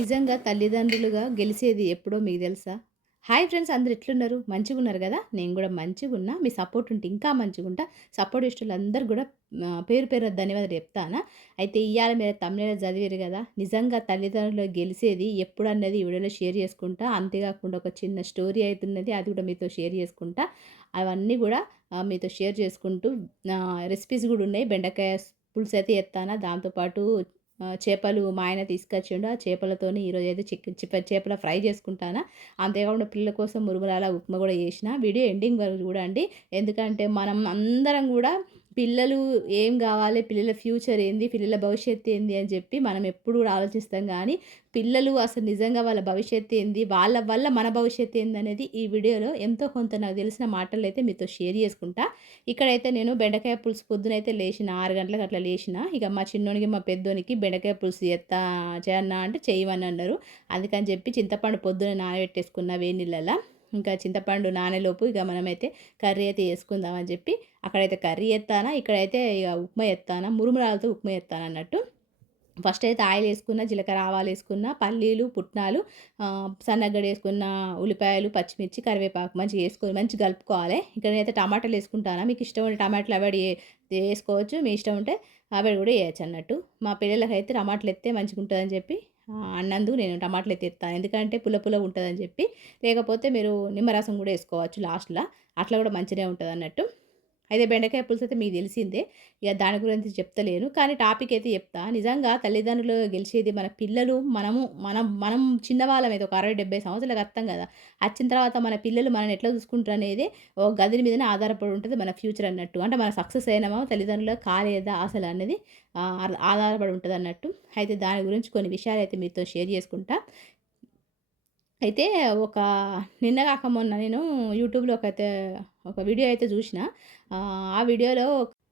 నిజంగా తల్లిదండ్రులుగా గెలిసేది ఎప్పుడో మీకు తెలుసా? హాయ్ ఫ్రెండ్స్, అందరూ ఎట్లున్నారు? మంచిగున్నారు గదా! నేను గూడా మంచిగున్నా. మీ సపోర్ట్ ఉంటే ఇంకా మంచిగుంటా. సపోర్ట్ ఇష్టోళ్ళందరూ గూడా పేరు పేరున ధన్యవాదాలు జెప్తానా. అయితే ఇయ్యాల మీరు తమ్ముళ్ళలో చదివిర్రు గదా! నిజంగా తల్లిదండ్రులుగా గెలిసేది ఎప్పుడన్నది ఈ వీడియోలో షేర్ చేసుకుంటా. అంతేగాకుండా ఒక చిన్న స్టోరీ అయితున్నది. అది గూడా మీతో షేర్ చేసుకుంటా. అవన్నీ గూడా మీతో షేర్ చేసుకుంటూ రెసిపీస్ గూడా ఉన్నాయి. బెండకాయ పులుసయితే చేత్తానా. దాంతో పాటు చేపలు మా ఆయన తీసుకొచ్చిండు. ఆ చేపలతోని ఈరోజైతే చేపల ఫ్రై చేసుకుంటానా. అంతేకాకుండా పిల్లల కోసం మురుగురాల ఉప్మా గూడా చేసినా. వీడియో ఎండింగ్ వరకు చూడండి. ఎందుకంటే మనం అందరం గూడా పిల్లలు ఏం గావాలి, పిల్లల ఫ్యూచర్ ఏంది, పిల్లల భవిష్యత్తు ఏంది అని చెప్పి మనం ఎప్పుడు గూడా ఆలోచిస్తాం గానీ, పిల్లలు అసలు నిజంగా వాళ్ళ భవిష్యత్తు ఏంది, వాళ్ళ వల్ల మన భవిష్యత్తు ఏందనేది ఈ వీడియోలో ఎంతో కొంత నాకు తెలిసిన మాటలైతే మీతో షేర్ చేసుకుంటా. ఇక్కడైతే నేను బెండకాయ పులుసు పొద్దునైతే లేచిన 6 గంటలకు అట్లా లేచిన. ఇక మా చిన్నోనికి, మా పెద్దోనికి బెండకాయ పులుసు చేయన్నా అంటే చెయ్యమని అన్నారు. అందుకని చెప్పి చింతపండు పొద్దున నానబెట్టేసుకున్న వేడి నీళ్ళల్ల. ఇంకా చింతపండు నానేలోపు ఇక మనమైతే కర్రీ అయితే చేసుకుందామని చెప్పి అక్కడైతే కర్రీ ఎత్తానా, ఇక్కడైతే ఇక ఉప్మా ఎత్తానా, మురుమురాలతో ఉప్మా ఎత్తానన్నట్టు. ఫస్ట్ అయితే ఆయిల్ ఏసుకున్న, జీలకర్ర, ఆవాలేసుకున్న, పల్లీలు, పుట్నాలు, సన్నగడ్డేసుకున్న, ఉల్లిపాయలు, పచ్చిమిర్చి, కరివేపాకు మంచిగా ఏసుకొని మంచిగా కలుపుకోవాలి. ఇక్కడ నేనైతే టమాటాలేసుకుంటానా. మీకు ఇష్టం ఉంటే టమాటాలు అవాయిడ్ చేసుకోవచ్చు. మీ ఇష్టం ఉంటే అవాయిడ్ కూడా చేయొచ్చన్నట్టు. మా పిల్లలకైతే టమాటాలెత్తే మంచిగుంటదని చెప్పి అన్నందుకు నేను టమాటాలైతే ఎత్తాను. ఎందుకంటే పుల్ల పుల్లగా ఉంటదని చెప్పి. లేకపోతే మీరు నిమ్మరసం కూడా ఏసుకోవచ్చు లాస్ట్‌ల. అట్లా కూడా మంచిగానే ఉంటదన్నట్టు. అయితే బెండకాయ పులుసయితే మీకు తెలిసిందే. ఇక దాని గురించి చెప్తలేను. కానీ టాపిక్ అయితే చెప్తా. నిజంగా తల్లిదండ్రులు గెలిచేది మన పిల్లలు, మనం మనం చిన్నవాళ్ళమైతే ఒక 60, 70 సంవత్సరాలకు అత్తం కదా! అచ్చిన తర్వాత మన పిల్లలు మనల్ని ఎట్లా చూసుకుంటారనేదే ఓ గదిని మీదనే ఆధారపడి ఉంటది మన ఫ్యూచర్ అన్నట్టు. అంటే మనం సక్సెస్ అయినామా తల్లిదండ్రులు కాలేదా అసలనేది ఆధారపడి ఉంటదన్నట్టు. అయితే దాని గురించి కొన్ని విషయాలైతే మీతో షేర్ చేసుకుంటా. అయితే ఒక నిన్న గాక మొన్న నేను యూట్యూబ్‌లో ఒక వీడియో అయితే జూషిన. ఆ వీడియోలో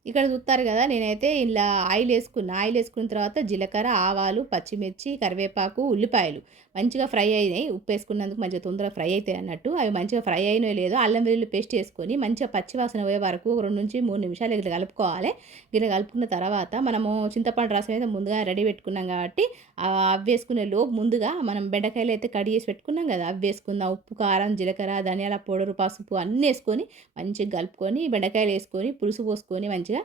ఇక్కడ జూత్తారు గదా! నేనైతే ఇలా ఆయిలేసుకున్న. ఆయిలేసుకున్న తర్వాత జీలకర్ర, ఆవాలు, పచ్చిమిర్చి, కరివేపాకు, ఉల్లిపాయలు మంచిగా ఫ్రై అయినాయి. ఉప్పేసుకున్నందుకు మంచిగా తొందరగా ఫ్రై అయితాయన్నట్టు. అవి మంచిగా ఫ్రై అయినాయో లేదో అల్లం వెల్లుల్లి పేస్ట్ ఏసుకొని మంచిగా పచ్చి వాసన పోయే వరకు 2-3 నిమిషాలు ఇట్లా కలుపుకోవాలి. ఇట్లా కలుపుకున్న తర్వాత మనము చింతపండు రసం అయితే ముందుగా రెడీ పెట్టుకున్నాం గాబట్టి అవ్వేసుకునే లోపు ముందుగా మనం బెండకాయలైతే కట్ చేసి పెట్టుకున్నాం గదా! అవ్వేసుకుందాం. ఉప్పు, కారం, జీలకర్ర, ధనియాల పౌడరు, పసుపు అన్నేసుకొని మంచిగా కలుపుకొని బెండకాయలేసుకొని పులుసు పోసుకొని మంచిగా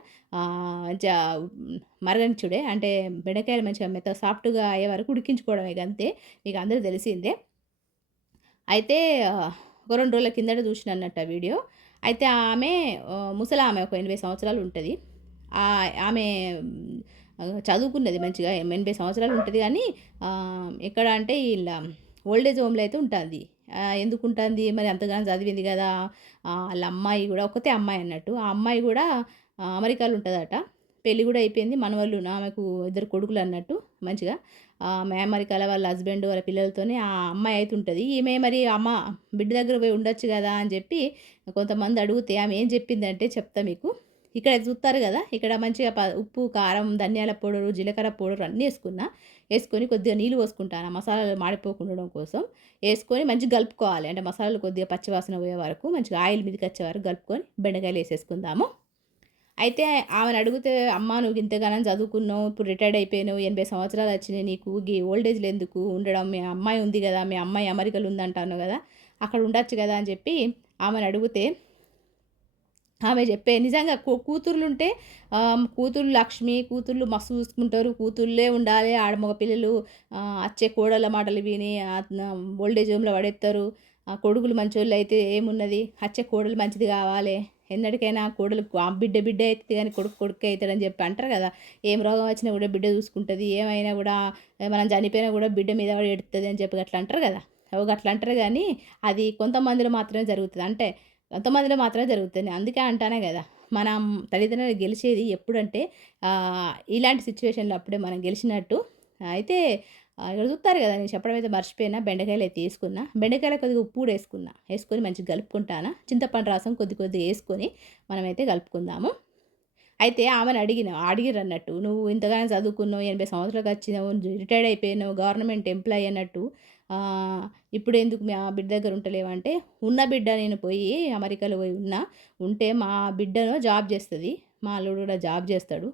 మంచిగా మరగనిచ్చుడే. అంటే బెండకాయలు మంచిగా మెత్తగా సాఫ్ట్‌గా అయ్యే వరకు ఉడికించుకోవడమే గంతే. మీకు అందరికి తెలిసిందే. అయితే ఒక 2 రోజుల కిందట చూసినన్నట్టు ఆ వీడియో. అయితే ఆమె ముసలామె ఒక 80 సంవత్సరాలు ఉంటది. ఆమె చదువుకున్నది మంచిగా 80 సంవత్సరాలు ఉంటది గానీ ఎక్కడ అంటే ఇలా ఓల్డ్ ఏజ్ హోమ్‌లో అయితే ఉంటాంది. ఎందుకుంటాంది మరి అంతగానం చదివింది గదా! ఆళ్ళ అమ్మాయి గూడా ఒక్కతే అమ్మాయి అన్నట్టు. ఆ అమ్మాయి గూడా అమెరికాలో ఉంటదట. పెళ్లి గూడా అయిపోయింది. మనవళ్ళు ఆమెకు ఇద్దరు కొడుకులన్నట్టు మంచిగా. ఆమె అమెరికాలో వాళ్ళ హస్బెండ్, వాళ్ళ పిల్లలతోని ఆ అమ్మాయి అయితే ఉంటది. ఈమె మరి బిడ్డ దగ్గర పోయి ఉండొచ్చు గదా! అని జెప్పి కొంతమంది అడిగితే ఆమె ఏం జెప్పిందంటే చెప్తా మీకు. ఇక్కడ చూత్తారు గదా! ఇక్కడ మంచిగా ఉప్పు, కారం, ధనియాల పౌడరు, జీలకర్ర పౌడర్ అన్నీ ఏసుకున్నా. ఏసుకొని కొద్దిగా నీళ్ళు పోసుకుంటాను. ఆ మసాలాలు మాడిపోకుండా ఉండడం కోసం. ఏసుకొని మంచిగా కలుపుకోవాలి. అంటే మసాలాలు కొద్దిగా పచ్చి వాసన పోయే వరకు మంచిగా ఆయిల్ మీదకొచ్చే వరకు కలుపుకొని బెండకాయలేసేసుకుందాము. అయితే ఆమెను అడిగితే, "అమ్మా నువ్వు ఇంతగానం చదువుకున్నావు, ఇప్పుడు రిటైర్డ్ అయిపోయినావు, 80 సంవత్సరాలు వచ్చినాయి నీకు, ఓల్డ్ ఏజ్‌లో ఎందుకు ఉండడం? మీ అమ్మాయి ఉంది గదా! మీ అమ్మాయి అమెరికాలో ఉందంటున్నావు గదా! అక్కడ ఉండొచ్చు గదా!" అని చెప్పి ఆమెను అడిగితే ఆమె చెప్పే నిజంగా కూతుర్లుంటే కూతుర్లు లక్ష్మి, కూతుర్లు మస్తు చూసుకుంటారు. కూతుళ్ళే ఉండాలి. ఆడ మగ పిల్లలు అచ్చే కోడళ్ళ మాటలు విని ఓల్డ్ ఏజ్ హోమ్‌లో పడేత్తారు. కొడుకులు మంచోళ్ళైతే ఏమున్నది, అచ్చే కోడలు మంచిది కావాలి. ఎన్నటికైనా కోడలు బిడ్డ అయితది గానీ కొడుకు కొడుకే అయితాడని చెప్పి అంటారు కదా! ఏం రోగం వచ్చినా కూడా బిడ్డ చూసుకుంటది. ఏమైనా కూడా మనం చనిపోయినా కూడా బిడ్డ మీద పడి ఎడుత్తది అని చెప్పి గట్లా అంటారు కదా! గట్లా అంటారు గానీ అది కొంతమందిలో మాత్రమే జరుగుతది. అంటే కొంతమందిలో మాత్రమే జరుగుతుంది. అందుకే అంటానే గదా! మనం తల్లిదండ్రులు గెలిచేది ఎప్పుడంటే ఇలాంటి సిట్యుయేషన్‌లో అప్పుడే మనం గెలిచినట్టు. అయితే ఇక్కడ చూత్తారు గదా! నేను చెప్పడం అయితే మర్చిపోయినా. బెండకాయలైతే ఏసుకున్నా. బెండకాయలో కొద్దిగా ఉప్పు కూడా ఏసుకున్నా. ఏసుకొని మంచిగా కలుపుకుంటానా. చింతపండు రసం కొద్దిగా ఏసుకొని మనమైతే కలుపుకుందాము. అయితే ఆమెను అడిగిరన్నట్టు. "నువ్వు ఇంతగానం చదువుకున్నావు, 80 సంవత్సరాలకొచ్చినావు, రిటైర్డ్ అయిపోయినావు, గవర్నమెంట్ ఎంప్లాయీ అన్నట్టు ఇప్పుడెందుకు బిడ్డ దగ్గర ఉంటలేవంటే, ఉన్న బిడ్డ నేను పోయి అమెరికాలో పోయి ఉంటే మా బిడ్డను జాబ్ చేస్తది. మా అల్లుడు కూడా జాబ్ చేస్తాడు.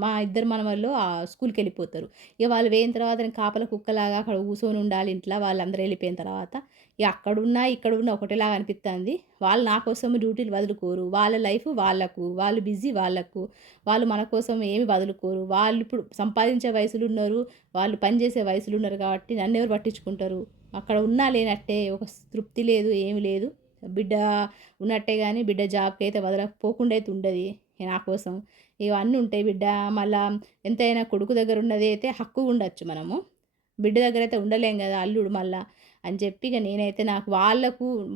మా ఇద్దరు మనవళ్ళు స్కూల్‌కెళ్ళిపోతారు. ఇక వాళ్ళు పోయిన తర్వాత నేను కాపలా కుక్కలాగా అక్కడ కూసోని ఉండాలి ఇంట్ల వాళ్ళందరూ ఎళ్ళిపోయిన తర్వాత. ఇక అక్కడున్నా, ఇక్కడున్నా ఒకటేలాగా అనిపిత్తంది. వాళ్ళు నా కోసం డ్యూటీలు వదులుకోరు. వాళ్ళ లైఫ్ వాళ్ళకు, వాళ్ళు బిజీ వాళ్ళకు. వాళ్ళు మన కోసం ఏమి వదులుకోరు. వాళ్ళిప్పుడు సంపాదించే వయసులో ఉన్నారు. వాళ్ళు పని చేసే వయసులో ఉన్నారు కాబట్టి నన్నెవరు పట్టించుకుంటారు. అక్కడ ఉన్నా లేనట్టే ఒక తృప్తి లేదు, ఏమి లేదు. బిడ్డ ఉన్నట్టే గానీ బిడ్డ జాబ్‌కైతే వదలకపోకుండా అయితే ఉండది నా కోసం. ఇవన్నీ ఉంటాయి బిడ్డ. మళ్ళా ఎంతైనా కొడుకు దగ్గర ఉన్నది అయితే హక్కుగుండొచ్చు మనము. బిడ్డ దగ్గరైతే ఉండలేం గదా! అల్లుడు మళ్ళా అని చెప్పి ఇగ నేనైతే నాకు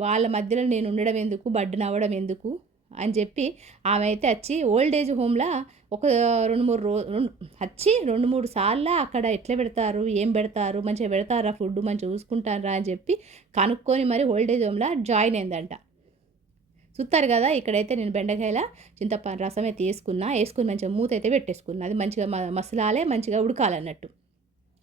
వాళ్ళ మధ్యలో నేను ఉండడం ఎందుకు, బర్డెన్ అవ్వడం ఎందుకు అని చెప్పి ఆమె అయితే వచ్చి ఓల్డ్ ఏజ్ హోమ్‌లా ఒక 2, 3 వచ్చి 2, 3 సార్ల అక్కడ ఎట్లా పెడతారు? ఏం పెడతారు? మంచిగా పెడతారా ఫుడ్డు? మంచిగా చూసుకుంటారా? అని చెప్పి కనుక్కొని మరి ఓల్డ్ ఏజ్ హోమ్‌లా జాయిన్ అయిందంట. చూత్తారు గదా! ఇక్కడైతే నేను బెండకాయల చింతపండు రసం అయితే యేసుకొని మంచిగా మూతైతే పెట్టేసుకున్నా. అది మంచిగా మసలాలే మంచిగా ఉడకాలన్నట్టు.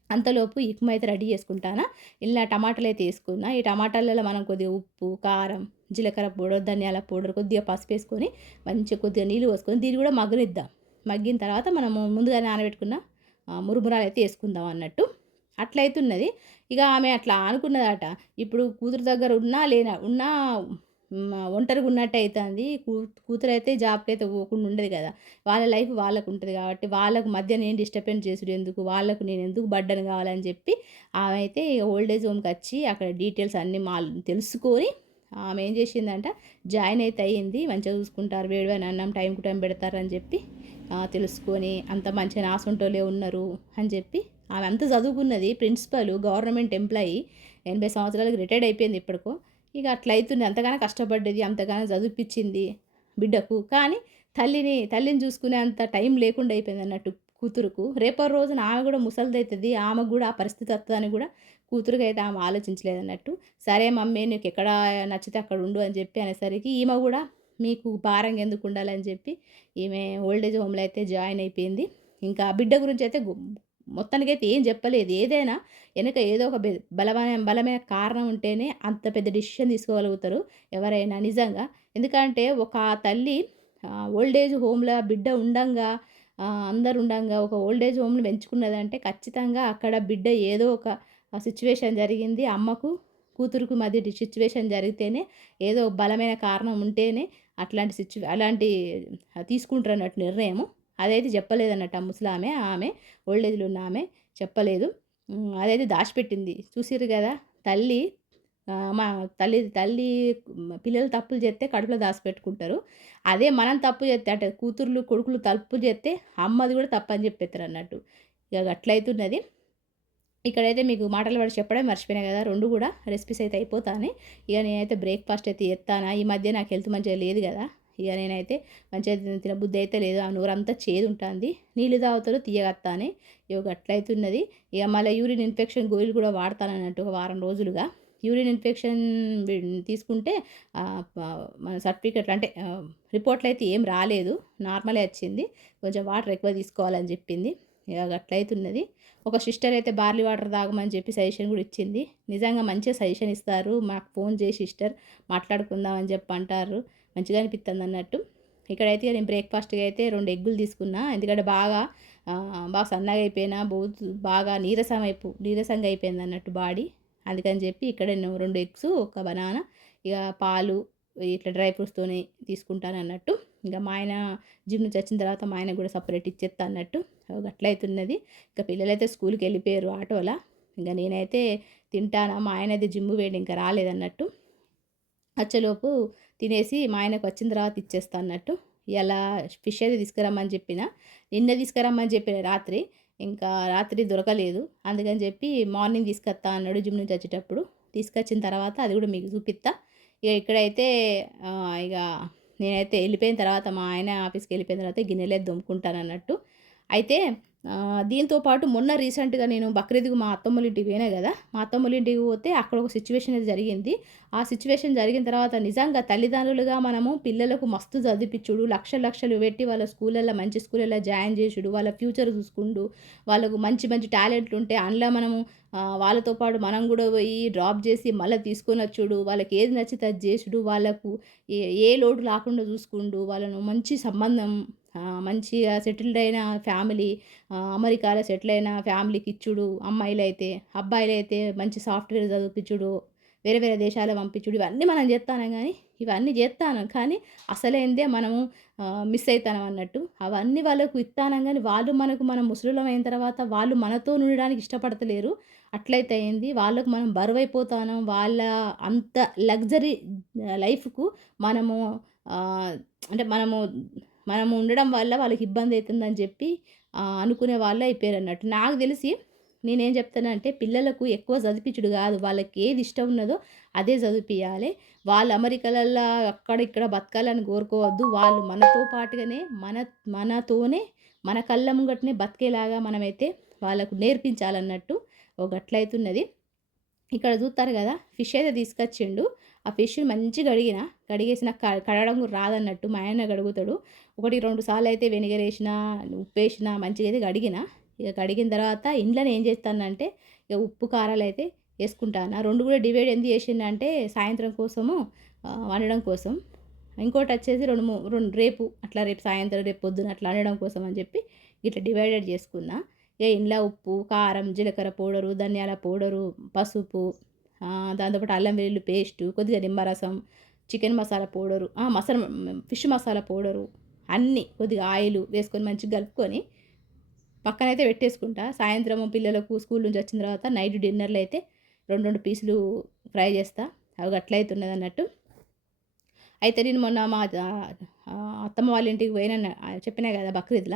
అంతలోపు ఉప్మా అయితే రెడీ చేసుకుంటానా. ఇలా టమాటాలైతే యేసుకున్నా. ఈ టమాటాలలో మనం కొద్దిగా ఉప్పు, కారం, జీలకర్ర పౌడర్, ధనియాల పౌడర్, కొద్దిగా పసుపేసుకొని మంచిగా కొద్దిగా నీళ్ళు పోసుకొని దీన్ని కూడా మగ్గనిద్దాం. మగ్గిన తర్వాత మనము ముందుగా నానబెట్టుకున్న మురుమురాలైతే యేసుకుందాం అన్నట్టు. అట్లయితున్నది. ఇక ఆమె అట్లా అనుకున్నదట. ఇప్పుడు కూతురు దగ్గర ఉన్నా ఒంటరిగున్నట్టు అయితాంది. కూతురైతే జాబ్‌కైతే పోకుండా ఉండదు గదా! వాళ్ళ లైఫ్ వాళ్ళకుంటది గాబట్టి, వాళ్ళకు మధ్య నేను డిస్టర్బెన్స్ చేసుడెందుకు, వాళ్ళకు నేనెందుకు బర్డెన్ గావాలని జెప్పి, ఆమె అయితే ఇగ ఓల్డ్ ఏజ్ హోమ్‌కొచ్చి అక్కడ డీటెయిల్స్ అన్నీ తెలుసుకొని, ఆమె ఏం జేషిందంట, జాయిన్ అయితే అయింది. మంచిగా చూసుకుంటారు, వేడివేడి అన్నం టైమ్ టు టైమ్ బెడతారని జెప్పి తెలుసుకొని, అంత మంచిగా నాసొంటోళ్ళే ఉన్నరు అని జెప్పి, ఆమె అంత చదువుకున్నది. Principal, government employee. 80 సంవత్సరాలకి రిటైర్డ్ అయిపోయింది ఎప్పటికో. ఇక అట్లయితుంది. అంతగానం కష్టపడ్డది. అంతగానం చదివిపిచ్చింది బిడ్డకు. కానీ తల్లిని చూసుకునే అంత టైం లేకుండా అయిపోయిందన్నట్టు కూతురుకు. రేపటి రోజున ఆమె గూడా ముసలిదైతది. ఆమెకు గూడా ఆ పరిస్థితి వత్తదని గూడా కూతురికైతే ఆమె ఆలోచించలేదన్నట్టు. సరే మమ్మీ నీకెక్కడ నచ్చితే అక్కడ ఉండు అని చెప్పి అనేసరికి ఈమె గూడా మీకు భారంగా ఎందుకుండాలని చెప్పి ఈమె ఓల్డ్ ఏజ్ హోమ్‌లో అయితే జాయిన్ అయిపోయింది. ఇంకా బిడ్డ గురించయితే మొత్తానికైతే ఏం చెప్పలేదు. ఏదైనా ఎనక ఏదో ఒక బలమైన కారణం ఉంటేనే అంత పెద్ద డెసిషన్ తీసుకోగలుగుతారు ఎవరైనా నిజంగా. ఎందుకంటే ఒక తల్లి ఓల్డ్ ఏజ్ హోమ్‌ల బిడ్డ ఉండంగా అందరూ ఉండంగా ఒక ఓల్డ్ ఏజ్ హోమ్‌ని పెంచుకున్నదంటే ఖచ్చితంగా అక్కడ బిడ్డ ఏదో ఒక సిట్యుయేషన్ జరిగింది. అమ్మకు, కూతురుకు మధ్య సిట్యుయేషన్ జరిగితేనే ఏదో బలమైన కారణం ఉంటేనే అలాంటి తీసుకుంటారన్నట్టు నిర్ణయము. అదైతే చెప్పలేదన్నట్టు ఆ ముసలామె. ఆమె ఓల్డ్ ఏజ్‌లో ఉన్న ఆమె చెప్పలేదు. అదైతే దాచిపెట్టింది. చూసిర్రు గదా! తల్లి మా తల్లి పిల్లలు తప్పులు చేస్తే కడుపులో దాసిపెట్టుకుంటారు. అదే మనం తప్పు చేస్తే అంటే కూతుర్లు, కొడుకులు తప్పు చేస్తే అమ్మది కూడా తప్పని చెప్పేత్తరన్నట్టు. ఇగ గట్లయితున్నది. ఇక్కడైతే మీకు మాటలు పడి చెప్పడమే మర్చిపోయినా గదా! 2 గూడా రెసిపీస్ అయితే అయిపోతానే. ఇగ నేనైతే బ్రేక్‌ఫాస్ట్ అయితే చేత్తానా. ఈ మధ్య నాకు హెల్త్ మంచిగా లేదు గదా! ఇగ నేనైతే మంచిగా తినబుద్ధి అయితే లేదు. ఆ నోరంతా చేదుంటాంది. నీళ్ళు తాగుతాను తియ్యగత్తానే. ఇగో గట్లయితున్నది. ఇగ మళ్ళా యూరిన్ ఇన్ఫెక్షన్ గోళీలు గూడా వాడతానన్నట్టు ఒక వారం రోజులుగా. యూరిన్ ఇన్ఫెక్షన్ తీసుకుంటే ప మన సర్టిఫికేట్లు అంటే రిపోర్ట్‌లయితే ఏం రాలేదు. నార్మలే వచ్చింది. కొంచెం వాటర్ ఎక్కువ తీసుకోవాలని జెప్పింది. ఇగ గట్లయితున్నది. ఒక సిస్టర్ అయితే బార్లీ వాటర్ తాగమని చెప్పి సజెషన్ కూడా ఇచ్చింది. నిజంగా మంచిగా సజెషన్ ఇస్తారు. మాకు ఫోన్ చేసి సిస్టర్ మాట్లాడుకుందాం అని చెప్పి అంటారు. మంచిగా అనిపిత్తందన్నట్టు. ఇక్కడైతే నేను బ్రేక్‌ఫాస్ట్‌కి అయితే 2 ఎగ్గులు తీసుకున్నా. ఎందుకంటే బాగా సన్నగా అయిపోయినా, బాగా నీరసంగా అయిపోయిందన్నట్టు బాడీ. అందుకని చెప్పి ఇక్కడ నేను 2 ఎగ్స్, ఒక బనానా, ఇగ పాలు ఇట్లా డ్రై ఫ్రూట్స్‌తోని తీసుకుంటానన్నట్టు. ఇంక మా ఆయన జిమ్ నుంచి వచ్చిన తర్వాత మా ఆయనకి కూడా సెపరేట్ ఇచ్చేత్తా అన్నట్టు. గట్లయితున్నది. ఇక పిల్లలైతే స్కూల్‌కెళ్ళిపోయారు ఆటోల. ఇంక నేనైతే తింటానా, మా ఆయనైతే జిమ్ పోయిండు ఇంకా రాలేదన్నట్టు. వచ్చేలోపు తినేసి మా ఆయనకు వచ్చిన తర్వాత ఇచ్చేస్తా అన్నట్టు. ఇయాల ఫిష్ అయితే తీసుకురమ్మని చెప్పిన. నిన్న తీసుకురమ్మని చెప్పిన రాత్రి. ఇంకా రాత్రి దొరకలేదు. అందుకని చెప్పి మార్నింగ్ తీసుకొత్తా అన్నాడు జిమ్ నుంచి వచ్చేటప్పుడు. తీసుకొచ్చిన తర్వాత అది కూడా మీకు చూపిత్తా. ఇగ ఇక్కడైతే ఇగ నేనైతే ఎళ్ళిపోయిన తర్వాత మా ఆయన ఆఫీస్‌కెళ్ళిపోయిన తర్వాత గిన్నెలైతే తోముకుంటానన్నట్టు. అయితే దీంతో పాటు మొన్న రీసెంట్‌గా నేను బక్రీద్‌కి మా అత్తమ్మోళ్ళ ఇంటికి పోయినా గదా! మా అత్తమ్మోళ్ళ ఇంటికి పోతే అక్కడ ఒక సిట్యుయేషన్ అయితే జరిగింది. ఆ సిట్యుయేషన్ జరిగిన తర్వాత నిజంగా తల్లిదండ్రులుగా మనము పిల్లలకు మస్తు చదివిపిచ్చుడు, లక్షలు లక్షలు పెట్టి వాళ్ళ స్కూలల్లో మంచి స్కూలల్లో జాయిన్ చేసుడు, వాళ్ళ ఫ్యూచర్ చూసుకుండు, వాళ్ళకు మంచి మంచి టాలెంట్లుంటే అందులో మనము వాళ్ళతో పాటు మనం గూడా పోయి డ్రాప్ జేసి మళ్ళా తీసుకొనొచ్చుడు, వాళ్ళకి ఏది నచ్చితే అది జేసుడు, వాళ్ళకు ఏ ఏ లోటు రాకుండా చూసుకుండు, వాళ్ళను మంచి సంబంధం మంచిగా సెటిల్డ్ అయిన ఫ్యామిలీ, అమెరికాలో సెటిల్ అయిన ఫ్యామిలీకి ఇచ్చుడు అమ్మాయిలైతే. అబ్బాయిలైతే మంచి సాఫ్ట్‌వేర్ చదివిపిచ్చుడు, వేరే వేరే దేశాలకు పంపించుడు ఇవన్నీ మనం జేత్తానం గానీ, ఇవన్నీ జేత్తానం కానీ అసలైందే మనము మిస్ అయితానం అన్నట్టు. అవన్నీ వాళ్ళకు ఇత్తానం గానీ, వాళ్ళు మనం ముసలోళ్ళం అయిన తర్వాత వాళ్ళు మనతో ఉండడానికి ఇష్టపడతలేరు. అట్లయితే అయింది. వాళ్ళకు మనం బరువైపోతానం. వాళ్ళ అంత లగ్జరీ లైఫ్‌కు మనము ఆహ్, అంటే మనము ఉండడం వల్ల వాళ్ళకి ఇబ్బందయితుందని జెప్పి అనుకునే వాళ్ళే అయిపోయారన్నట్టు. నాకు దెలిసి నేనేం జెప్తానంటే పిల్లలకు ఎక్కువ చదివిపిచ్చుడు గాదు. వాళ్ళకి ఏది ఇష్టం ఉన్నదో అదే చదివిపియాలె. వాళ్ళు అమెరికాలల్లా అక్కడ ఇక్కడ బతకాలని కోరుకోవద్దు. వాళ్ళు మనతో పాటుగానే మనతోనే మన కళ్ళ ముంగటనే బతికేలాగా మనమైతే వాళ్ళకు నేర్పించాలన్నట్టు. గట్లయితున్నది. ఇక్కడ జూత్తారు గదా! ఫిష్ అయితే తీసుకొచ్చిండు. ఆ ఫిష్‌ని మంచిగా కడిగిన. కడిగేసి నాకు కడగడం గూడా రాదన్నట్టు. మా ఆయన కడుగుతాడు. 1, 2 సార్లయితే వెనిగరేసినా, ఉప్పేసినా మంచిగైతే కడిగిన. ఇక కడిగిన తర్వాత ఇంట్లోనే ఏం చేస్తానంటే, ఇక ఉప్పు, కారాలయితే యేసుకుంటాను. 2 కూడా డివైడ్ ఎందుకు చేసిండంటే, సాయంత్రం కోసము వండడం కోసం. ఇంకోటొచ్చేసి 2 రేపు అట్లా రేపు సాయంత్రం, రేపు పొద్దున అట్లా వండడం కోసం అని చెప్పి ఇట్లా డివైడెడ్ చేసుకున్నా. ఇక ఇంట్లో ఉప్పు, కారం, జీలకర్ర పౌడరు, ధనియాల పౌడరు, పసుపు, దాంతో పాటు అల్లం వెల్లుల్లి పేస్టు, కొద్దిగా నిమ్మరసం, chicken masala powder, fish masala powder అన్నీ కొద్దిగా ఆయిలు వేసుకొని మంచిగా కలుపుకొని పక్కనైతే పెట్టేసుకుంటా. సాయంత్రం పిల్లలకు స్కూల్ నుంచి వచ్చిన తర్వాత నైట్ డిన్నర్‌లో అయితే 2 పీసులు ఫ్రై చేస్తా. అవి గట్లయితున్నదన్నట్టు. అయితే నేను మొన్న మా అత్తమ్మ వాళ్ళ ఇంటికి పోయినాను చెప్పినా కదా బక్రీద్‌ల.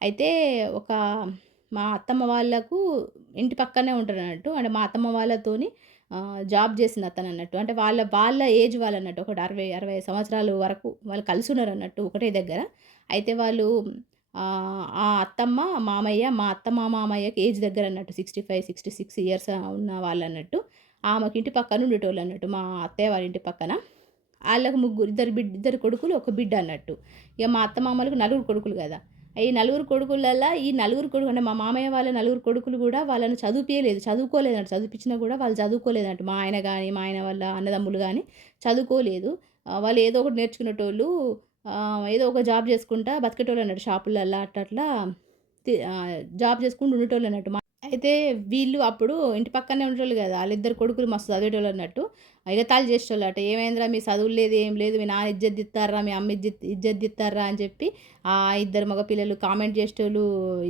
అయితే ఒక మా అత్తమ్మ వాళ్ళకు ఇంటి పక్కనే ఉంటారన్నట్టు. అంటే మా అత్తమ్మ వాళ్ళతోని జాబ్ చేసిన అతనన్నట్టు. అంటే వాళ్ళ ఏజ్ వాళ్ళన్నట్టు. ఒకటి 60 సంవత్సరాలు వరకు వాళ్ళు కలిసున్నారన్నట్టు ఒకటే దగ్గర. అయితే వాళ్ళు ఆ అత్తమ్మ, మామయ్య, మా అత్తమ్మ, మామయ్యకి ఏజ్ దగ్గరన్నట్టు 65, 66 ఇయర్స్ ఉన్న వాళ్ళన్నట్టు. ఆమెకి ఇంటి పక్కన ఉండేటోళ్ళన్నట్టు. మా అత్తయ్య వాళ్ళ ఇంటి పక్కన. ఆళ్ళకి ముగ్గురు, ఇద్దరు కొడుకులు, ఒక బిడ్డ అన్నట్టు. ఇక మా అత్తమామలకు నలుగురు కొడుకులు గదా! ఈ నలుగురు కొడుకులల్లా ఈ నలుగురు కొడుకు అంటే మా మామయ్య వాళ్ళ నలుగురు కొడుకులు గూడా వాళ్ళని చదువుపియలేదు. చదువుకోలేదంట. చదివిపించినా గూడా వాళ్ళు చదువుకోలేదంట. మా ఆయన గాని, మా ఆయన వాళ్ళ అన్నదమ్ములు గాని చదువుకోలేదు. వాళ్ళు ఏదో ఒకటి నేర్చుకునేటోళ్ళు. ఏదో ఒక జాబ్ చేసుకుంటా బతికేటోళ్ళన్నట్టు. షాపులల్లా అట్లా జాబ్ చేసుకుంటూ ఉండేటోళ్ళన్నట్టు. అయితే వీళ్ళు అప్పుడు ఇంటి పక్కనే ఉండేటోళ్ళు గదా! ఆళ్ళిద్దరు కొడుకులు మస్తు చదివేటోళ్ళన్నట్టు. ఎగతాళి చేసేటోళ్ళట. "ఏమైందిరా మీ చదువులు లేదు, ఏం లేదు. మీ నాన్న ఇజ్జత్ తీత్తార్రా, మీ అమ్మ ఇజ్జత్ తీత్తార్రా" అని చెప్పి ఇద్దరు మగపిల్లలు కామెంట్ చేసేటోళ్ళు,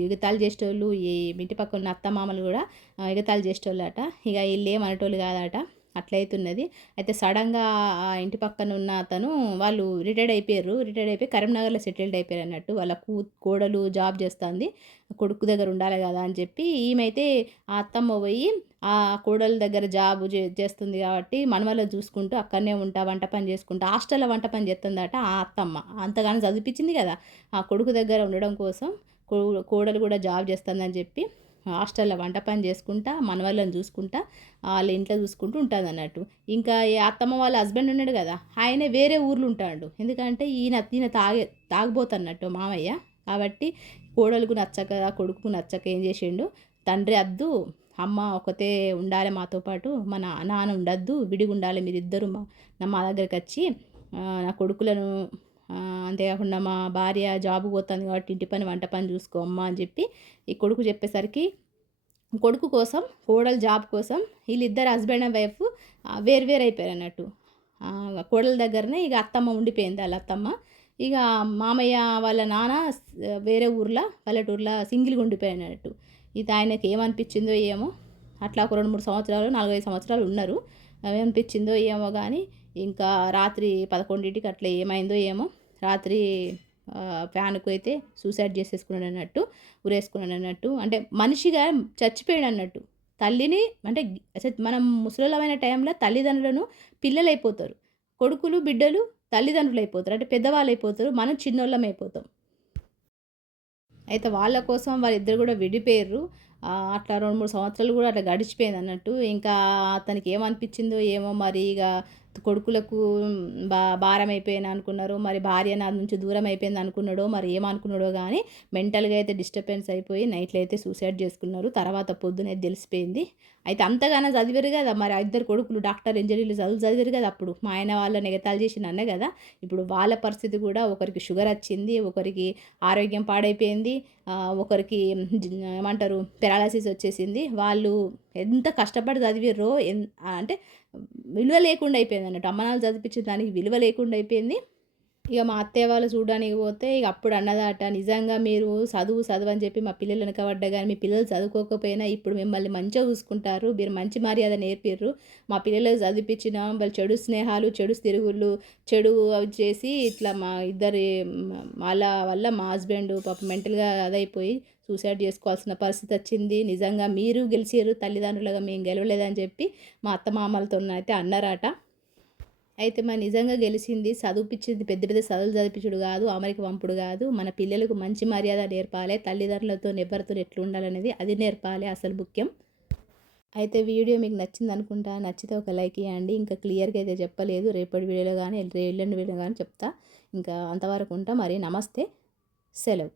ఎగతాళి చేసేటోళ్ళు. ఈ ఇంటి పక్కన ఉన్న అత్తమామలు గూడా ఎగతాళి చేసేటోళ్ళట. ఇక ఈళ్ళేం అనేటోళ్ళు గాదట. అట్లయితున్నది. అయితే సడెన్‌గా ఆ ఇంటి పక్కన ఉన్న అతను వాళ్ళు రిటైర్డ్ అయిపోయారు. రిటైర్డ్ అయిపోయి కరీంనగర్‌లో సెటిల్డ్ అయిపోయారన్నట్టు. వాళ్ళ కోడలు జాబ్ చేస్తాంది. కొడుకు దగ్గర ఉండాలి గదా అని చెప్పి ఈమైతే ఆ అత్తమ్మ పోయి ఆ కోడలు దగ్గర జాబు చేస్తుంది కాబట్టి మనవళ్ళని చూసుకుంటూ అక్కడనే ఉంటా, వంట పని చేసుకుంటా, హాస్టల్‌లో వంట పని చేస్తుందట ఆ అత్తమ్మ. అంతగానం చదివిపించింది కదా! ఆ కొడుకు దగ్గర ఉండడం కోసం కోడలు కూడా జాబ్ చేస్తుందని చెప్పి హాస్టల్‌లో వంట పని చేసుకుంటా, మనవళ్ళని చూసుకుంటా, ఆళ్ళ ఇంట్లో చూసుకుంటూ ఉంటదన్నట్టు. ఇంకా ఈ అత్తమ్మ వాళ్ళ హస్బెండ్ ఉన్నాడు కదా! ఆయన వేరే ఊర్లో ఉంటాడు. ఎందుకంటే ఈయన తాగుబోతన్నట్టు మామయ్య. కాబట్టి కోడలుకు నచ్చక, కొడుకుకు నచ్చక ఏం చేసిండు, తండ్రి అద్దు, అమ్మ ఒకతే ఉండాలె మాతో పాటు, నాన్న ఉండద్దు, విడిగుండాలె మీరిద్దరు మా దగ్గరకొచ్చి నా కొడుకులను అంతేకాకుండా మా భార్య జాబ్‌కి పోతుంది కాబట్టి ఇంటి పని, వంట పని చూసుకో అమ్మ అని చెప్పి ఈ కొడుకు చెప్పేసరికి కొడుకు కోసం, కోడలు జాబ్ కోసం వీళ్ళిద్దరు హస్బెండ్ అండ్ వైఫ్ వేరు వేరు అయిపోయారన్నట్టు. కోడల దగ్గరనే ఇక అత్తమ్మ ఉండిపోయింది ఆళ్ళ అత్తమ్మ. ఇక మామయ్య వాళ్ళ నాన్న వేరే ఊర్లో పల్లెటూరులో సింగిల్‌గా ఉండిపోయాడన్నట్టు. ఇది ఆయనకి ఏమనిపించిందో ఏమో, అట్లా ఒక 2, 3 సంవత్సరాలు, 4, 5 సంవత్సరాలు ఉన్నారు. ఏమనిపించిందో ఏమో గానీ ఇంకా రాత్రి 11కి అట్లా ఏమైందో ఏమో, రాత్రి ఫ్యాన్‌కు అయితే సూసైడ్ చేసేసుకున్నాడన్నట్టు. ఉరేసుకున్నాడన్నట్టు. అంటే మనిషిగా చచ్చిపోయాడన్నట్టు. తల్లిని అంటే అసలు మనం ముసలోళ్ళమైన టైంలో తల్లిదండ్రులను పిల్లలైపోతారు. కొడుకులు, బిడ్డలు తల్లిదండ్రులైపోతారు. అంటే పెద్దవాళ్ళైపోతారు. మనం చిన్నోళ్ళమైపోతాం. అయితే వాళ్ళ కోసం వాళ్ళిద్దరు గూడా విడిపోయిర్రు. అట్లా 2, 3 సంవత్సరాలు గూడా అట్లా గడిచిపోయిందన్నట్టు. ఇంకా అతనికి ఏమనిపించిందో ఏమో మరి ఇగ కొడుకులకు భారం అయిపోయాను అనుకున్నారో, మరి భార్య నా నుంచి దూరం అయిపోయింది అనుకున్నాడో, మరి ఏమనుకున్నాడో కానీ మెంటల్‌గా అయితే డిస్టర్బెన్స్ అయిపోయి నైట్‌లో అయితే సూసైడ్ చేసుకున్నారు. తర్వాత పొద్దునే తెలిసిపోయింది. అయితే అంతగానం చదివారు కదా! మరి ఆ ఇద్దరు కొడుకులు డాక్టర్, ఇంజినీర్లు చదివారు కదా! అప్పుడు మా ఆయన వాళ్ళని ఎగతాళి చేసిండు అన్నా కదా! ఇప్పుడు వాళ్ళ పరిస్థితి కూడా ఒకరికి షుగర్ వచ్చింది, ఒకరికి ఆరోగ్యం పాడైపోయింది, ఒకరికి ఏమంటారు పెరాలసిస్ వచ్చేసింది. వాళ్ళు ఎంత కష్టపడి చదివిర్రో అంటే విలువ లేకుండా అయిపోయిందన్నట్టు. అమ్మ నాన్నలు చదివిపించిన దానికి విలువ లేకుండా అయిపోయింది. ఇక మా అత్తయ్య వాళ్ళు చూడడానికి పోతే ఇక అప్పుడు అన్నదట, నిజంగా మీరు చదువు అని చెప్పి మా పిల్లలు వెనకబడ్డా కానీ మీ పిల్లలు చదువుకోకపోయినా ఇప్పుడు మిమ్మల్ని మంచిగా చూసుకుంటారు. మీరు మంచి మర్యాద నేర్పిర్రు. మా పిల్లలకు చదివిపించిన వాళ్ళు చెడు స్నేహాలు, చెడు తిరుగుళ్ళు, చెడు అవి చేసి ఇట్లా మా ఇద్దరి వాళ్ళ వల్ల మా హస్బెండ్ పాపం మెంటల్‌గా అదైపోయి సూసైడ్ చేసుకోవాల్సిన పరిస్థితి వచ్చింది. నిజంగా మీరు గెలిచిర్రు తల్లిదండ్రులుగా మేము గెలవలేదని చెప్పి మా అత్తమామలతోనైతే అన్నారట. అయితే నిజంగా గెలిచింది చదివిపిచ్చింది పెద్ద పెద్ద చదువులు చదివిపిచ్చుడు కాదు, అమెరికా పంపుడు కాదు. మన పిల్లలకు మంచి మర్యాద నేర్పాలే, తల్లిదండ్రులతోని ఎవరితోని ఎట్లుండాలనేది అది నేర్పాలే అసలు ముఖ్యం. అయితే వీడియో మీకు నచ్చిందనుకుంటా. నచ్చితే ఒక లైక్ ఇయ్యండి. ఇంకా క్లియర్‌గా అయితే చెప్పలేదు. రేపటి వీడియోలో గానీ, ఎల్లుండి వీడియోలో గానీ చెప్తా. ఇంకా అంతవరకు ఉంటా మరి. నమస్తే. సెలవు.